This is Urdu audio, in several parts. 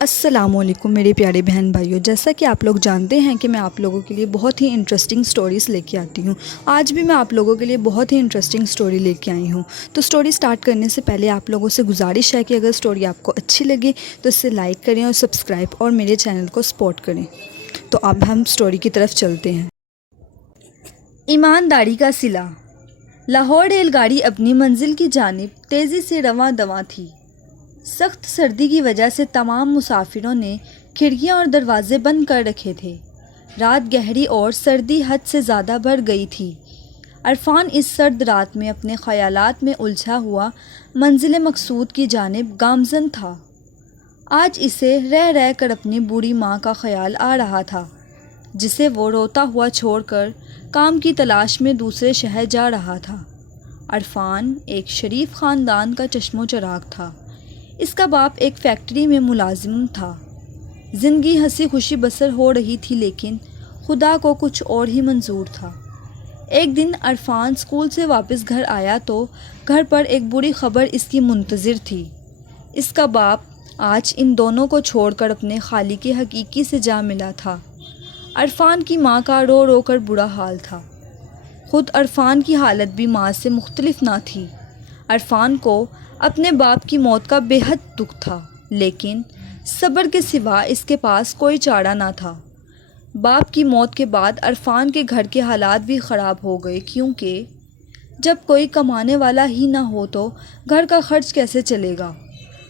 السلام علیکم میرے پیارے بہن بھائیوں، جیسا کہ آپ لوگ جانتے ہیں کہ میں آپ لوگوں کے لیے بہت ہی انٹرسٹنگ سٹوریز لے کے آتی ہوں۔ آج بھی میں آپ لوگوں کے لیے بہت ہی انٹرسٹنگ سٹوری لے کے آئی ہوں۔ تو سٹوری سٹارٹ کرنے سے پہلے آپ لوگوں سے گزارش ہے کہ اگر سٹوری آپ کو اچھی لگے تو اسے لائک کریں اور سبسکرائب اور میرے چینل کو سپورٹ کریں۔ تو اب ہم سٹوری کی طرف چلتے ہیں۔ ایمانداری کا صلہ۔ لاہور ریل گاڑی اپنی منزل کی جانب تیزی سے رواں دواں تھی۔ سخت سردی کی وجہ سے تمام مسافروں نے کھڑکیاں اور دروازے بند کر رکھے تھے۔ رات گہری اور سردی حد سے زیادہ بڑھ گئی تھی۔ عرفان اس سرد رات میں اپنے خیالات میں الجھا ہوا منزل مقصود کی جانب گامزن تھا۔ آج اسے رہ رہ کر اپنی بوڑھی ماں کا خیال آ رہا تھا، جسے وہ روتا ہوا چھوڑ کر کام کی تلاش میں دوسرے شہر جا رہا تھا۔ عرفان ایک شریف خاندان کا چشم و چراغ تھا۔ اس کا باپ ایک فیکٹری میں ملازم تھا۔ زندگی ہنسی خوشی بسر ہو رہی تھی، لیکن خدا کو کچھ اور ہی منظور تھا۔ ایک دن عرفان اسکول سے واپس گھر آیا تو گھر پر ایک بری خبر اس کی منتظر تھی۔ اس کا باپ آج ان دونوں کو چھوڑ کر اپنے خالق حقیقی سے جا ملا تھا۔ عرفان کی ماں کا رو رو کر برا حال تھا۔ خود عرفان کی حالت بھی ماں سے مختلف نہ تھی۔ عرفان کو اپنے باپ کی موت کا بے حد دکھ تھا، لیکن صبر کے سوا اس کے پاس کوئی چارہ نہ تھا۔ باپ کی موت کے بعد عرفان کے گھر کے حالات بھی خراب ہو گئے، کیونکہ جب کوئی کمانے والا ہی نہ ہو تو گھر کا خرچ کیسے چلے گا۔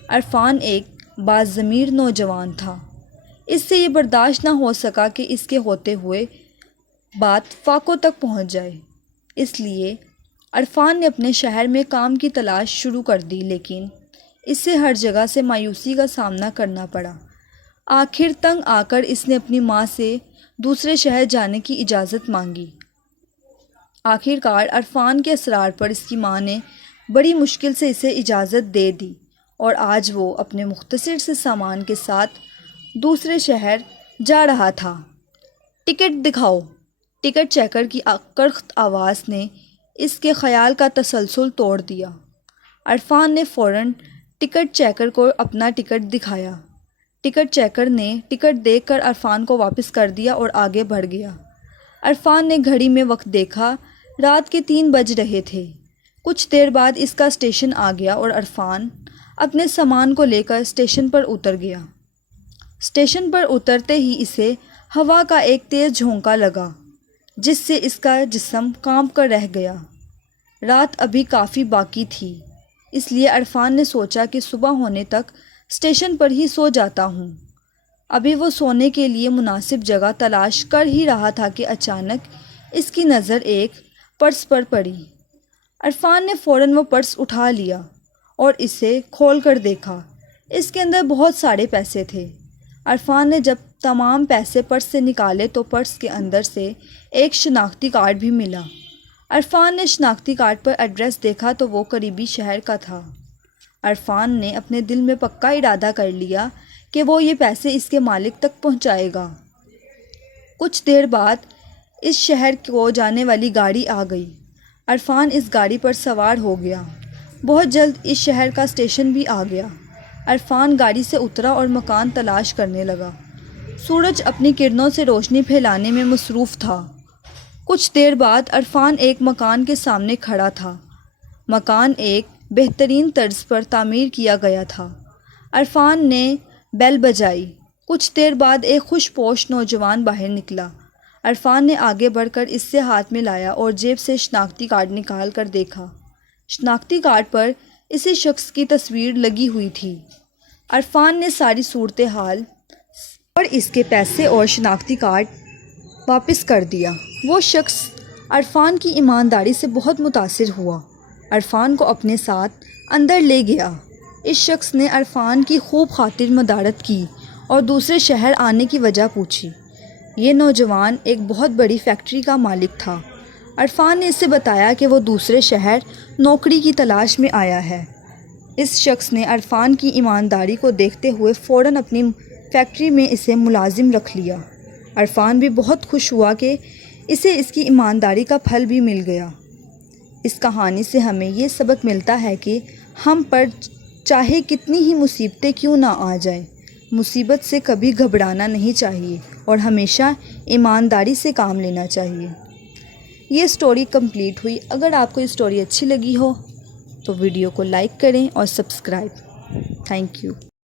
عرفان ایک باضمیر نوجوان تھا۔ اس سے یہ برداشت نہ ہو سکا کہ اس کے ہوتے ہوئے بات فاقوں تک پہنچ جائے۔ اس لیے عرفان نے اپنے شہر میں کام کی تلاش شروع کر دی، لیکن اس سے ہر جگہ سے مایوسی کا سامنا کرنا پڑا۔ آخر تنگ آ کر اس نے اپنی ماں سے دوسرے شہر جانے کی اجازت مانگی۔ آخر کار عرفان کے اصرار پر اس کی ماں نے بڑی مشکل سے اسے اجازت دے دی، اور آج وہ اپنے مختصر سے سامان کے ساتھ دوسرے شہر جا رہا تھا۔ ٹکٹ دکھاؤ۔ ٹکٹ چیکر کی کرخت آواز نے اس کے خیال کا تسلسل توڑ دیا۔ عرفان نے فوراً ٹکٹ چیکر کو اپنا ٹکٹ دکھایا۔ ٹکٹ چیکر نے ٹکٹ دیکھ کر عرفان کو واپس کر دیا اور آگے بڑھ گیا۔ عرفان نے گھڑی میں وقت دیکھا، رات کے 3 بج رہے تھے۔ کچھ دیر بعد اس کا اسٹیشن آ گیا اور عرفان اپنے سامان کو لے کر اسٹیشن پر اتر گیا۔ اسٹیشن پر اترتے ہی اسے ہوا کا ایک تیز جھونکا لگا، جس سے اس کا جسم کانپ کر رہ گیا۔ رات ابھی کافی باقی تھی، اس لیے عرفان نے سوچا کہ صبح ہونے تک اسٹیشن پر ہی سو جاتا ہوں۔ ابھی وہ سونے کے لیے مناسب جگہ تلاش کر ہی رہا تھا کہ اچانک اس کی نظر ایک پرس پر پڑی۔ عرفان نے فوراً وہ پرس اٹھا لیا اور اسے کھول کر دیکھا۔ اس کے اندر بہت سارے پیسے تھے۔ عرفان نے جب تمام پیسے پرس سے نکالے تو پرس کے اندر سے ایک شناختی کارڈ بھی ملا۔ عرفان نے شناختی کارڈ پر ایڈریس دیکھا تو وہ قریبی شہر کا تھا۔ عرفان نے اپنے دل میں پکا ارادہ کر لیا کہ وہ یہ پیسے اس کے مالک تک پہنچائے گا۔ کچھ دیر بعد اس شہر کو جانے والی گاڑی آ گئی۔ عرفان اس گاڑی پر سوار ہو گیا۔ بہت جلد اس شہر کا اسٹیشن بھی آ گیا۔ عرفان گاڑی سے اترا اور مکان تلاش کرنے لگا۔ سورج اپنی کرنوں سے روشنی پھیلانے میں مصروف تھا۔ کچھ دیر بعد عرفان ایک مکان کے سامنے کھڑا تھا۔ مکان ایک بہترین طرز پر تعمیر کیا گیا تھا۔ عرفان نے بیل بجائی۔ کچھ دیر بعد ایک خوش پوش نوجوان باہر نکلا۔ عرفان نے آگے بڑھ کر اس سے ہاتھ میں لایا اور جیب سے شناختی کارڈ نکال کر دیکھا۔ شناختی کارڈ پر اسی شخص کی تصویر لگی ہوئی تھی۔ عرفان نے ساری صورتحال اور اس کے پیسے اور شناختی کارڈ واپس کر دیا۔ وہ شخص عرفان کی ایمانداری سے بہت متاثر ہوا۔ عرفان کو اپنے ساتھ اندر لے گیا۔ اس شخص نے عرفان کی خوب خاطر مدارت کی اور دوسرے شہر آنے کی وجہ پوچھی۔ یہ نوجوان ایک بہت بڑی فیکٹری کا مالک تھا۔ عرفان نے اسے بتایا کہ وہ دوسرے شہر نوکری کی تلاش میں آیا ہے۔ اس شخص نے عرفان کی ایمانداری کو دیکھتے ہوئے فوراً اپنی فیکٹری میں اسے ملازم رکھ لیا۔ عرفان بھی بہت خوش ہوا کہ اسے اس کی ایمانداری کا پھل بھی مل گیا۔ اس کہانی سے ہمیں یہ سبق ملتا ہے کہ ہم پر چاہے کتنی ہی مصیبتیں کیوں نہ آ جائیں، مصیبت سے کبھی گھبرانا نہیں چاہیے اور ہمیشہ ایمانداری سے کام لینا چاہیے۔ یہ سٹوری کمپلیٹ ہوئی۔ اگر آپ کو یہ سٹوری اچھی لگی ہو تو ویڈیو کو لائک کریں اور سبسکرائب۔ Thank you.